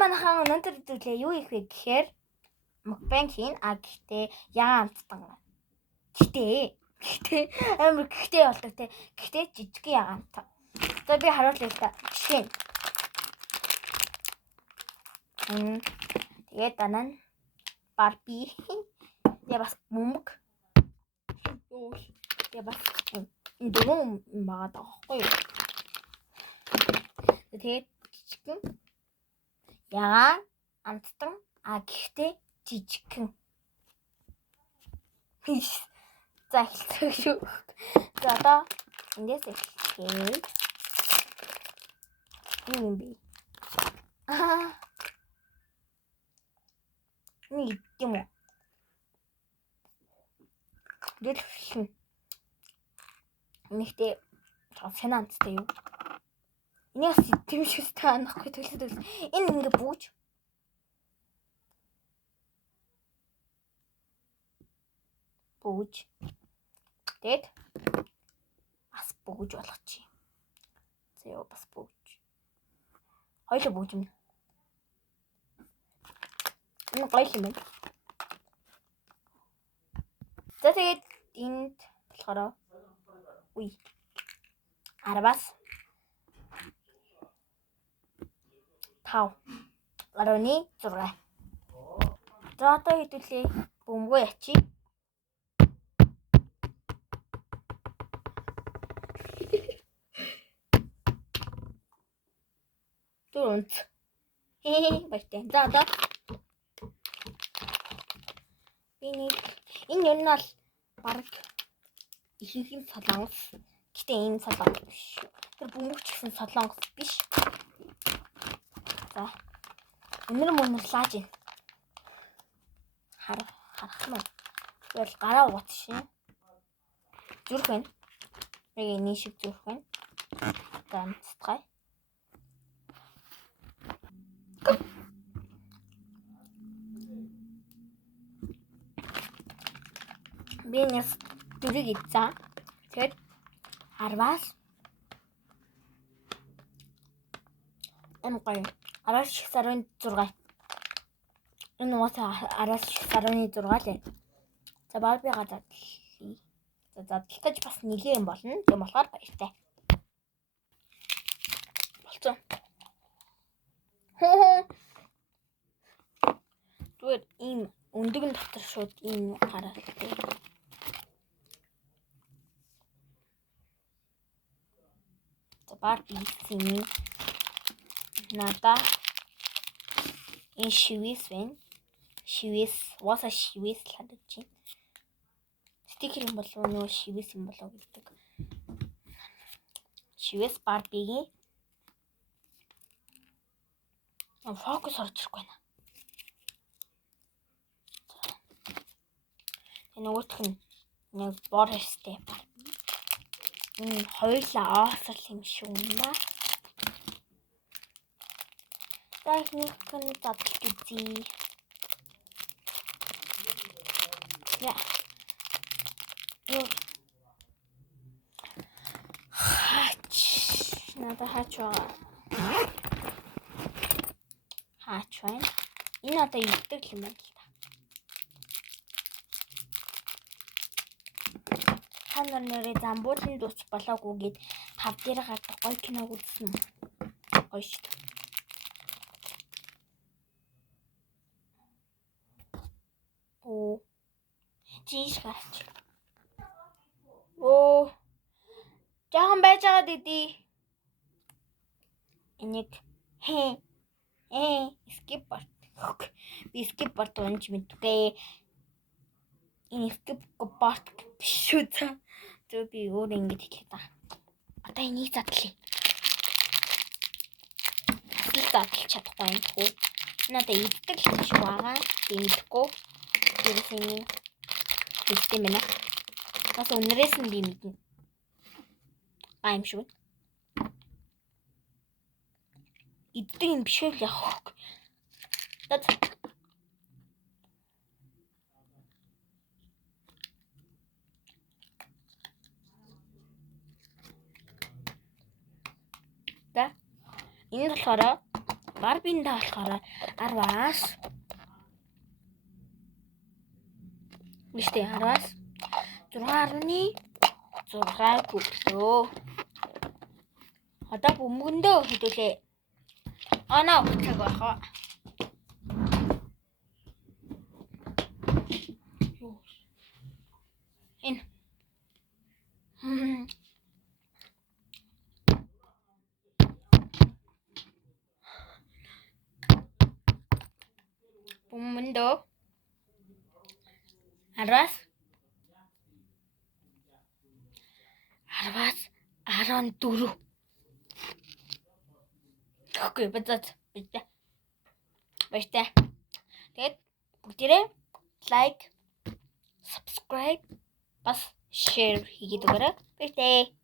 манайхан өнөөдөр зүйлээ юу их вэ гэхээр мукбанг хийн гэхдээ яа амтдан. Гэхдээ амар гэхдээ болдог те. Гэхдээ жижиг ягаантай. Одоо би харуулъя л та. Жишээ. Тэгээд дараа нь Барби. Я бас мумбаг. Я бас энэ дөрөв байгаа даахгүй юу? Тэгээд жижигхэн ягаан амттан гэхдээ жижигхэн. За хэлцээ шүү. За одоо эндээс эхлэе. Юм би. Нэг юм уу? Дэлхий. Нэгтэй финанстай юу? Энийг тэмшигтэй анахгүй төлөв. Энэ ингээ бүүж. Тэгэд бас бүүж болгочих. Зөө бас бүүж. Хоёул бүүж юм. Энэ гоё юм байна. За тэгээд энд болохоор үе 10-аас 5 16. За одоо хэдүүлээ бөмбөгөө ячи. Дөрөнд. Баяртай. За одоо энэ юм нь баг ихэнх солонгос. Гэтэ энэ солонгос биш. Тэр бөмбөг ч гэсэн солонгос биш. За. Өнөр лааж ийн. Харах нь. Тэгэл гараа угац шин. Зүрх байна. Яг энэ шиг зүрх байна. За амцтай. Би нэс дөрөг ийцэн. Тэгэд 10-аас энэ гоё 10-16. Энэ уусаа 10-16 лээ. За Барби гадаад. За задлаж бас нэлээд юм болно. Тийм болохоор баяртай. Болцсон. Зүгээр ийм өндөгн дотор шууд ийм гараад. За Барби син надаа энэ шивээс байна. Васа шивээс л хадаж чинь. Стикер юм болов уу нөө шивээс юм болов гэдэг. Шивээс Барбигийн фокус орж ирэхгүй байна. Энэ нөгөөх нь нэг борстэй Барби. Энэ хоёулаа оосол юм шүү маа. Техник нь задлж үзье. Я. Надад хаач байгаа. Хаач байна. Энэ одоо иддэг юм байна л та. Ханаар нэрээ замбуулын дуус болоогүй гээд хав дээр гардаг гоё киног үзсэн. Гоё шүү дээ. Жиш гарч. Жаахан байж байгаа дэди. Энийг skip part. Би skip part унж мэдвэ. Энэ skip part биш үү та. Зөв би өөр ингэж хэлээ та. Одоо энийг задлаа. Задлах чадахгүй юм хөө. Надад иддэг л шүү байгаа. Дэмэхгүй. Тэрсэний систем байна. Бас өнөрөөс нь би мэднэ. I'm sure. Иддэг юм биш үү яах вэ? Да. Энэ болохоор Барбинда болохоор 10-аас Миштэй 10-аас 6.6 гүлөө. Одоо бөмбөгөндөө хөдөлөө. Анаа цаг байхаа. Энэ. Бөмбөгөндөө 10-аас 14. Окей, бацаа. Тэгээд бүгдээрээ лайк, subscribe, бас share хийгээд өгөөрэй. Баярлалаа.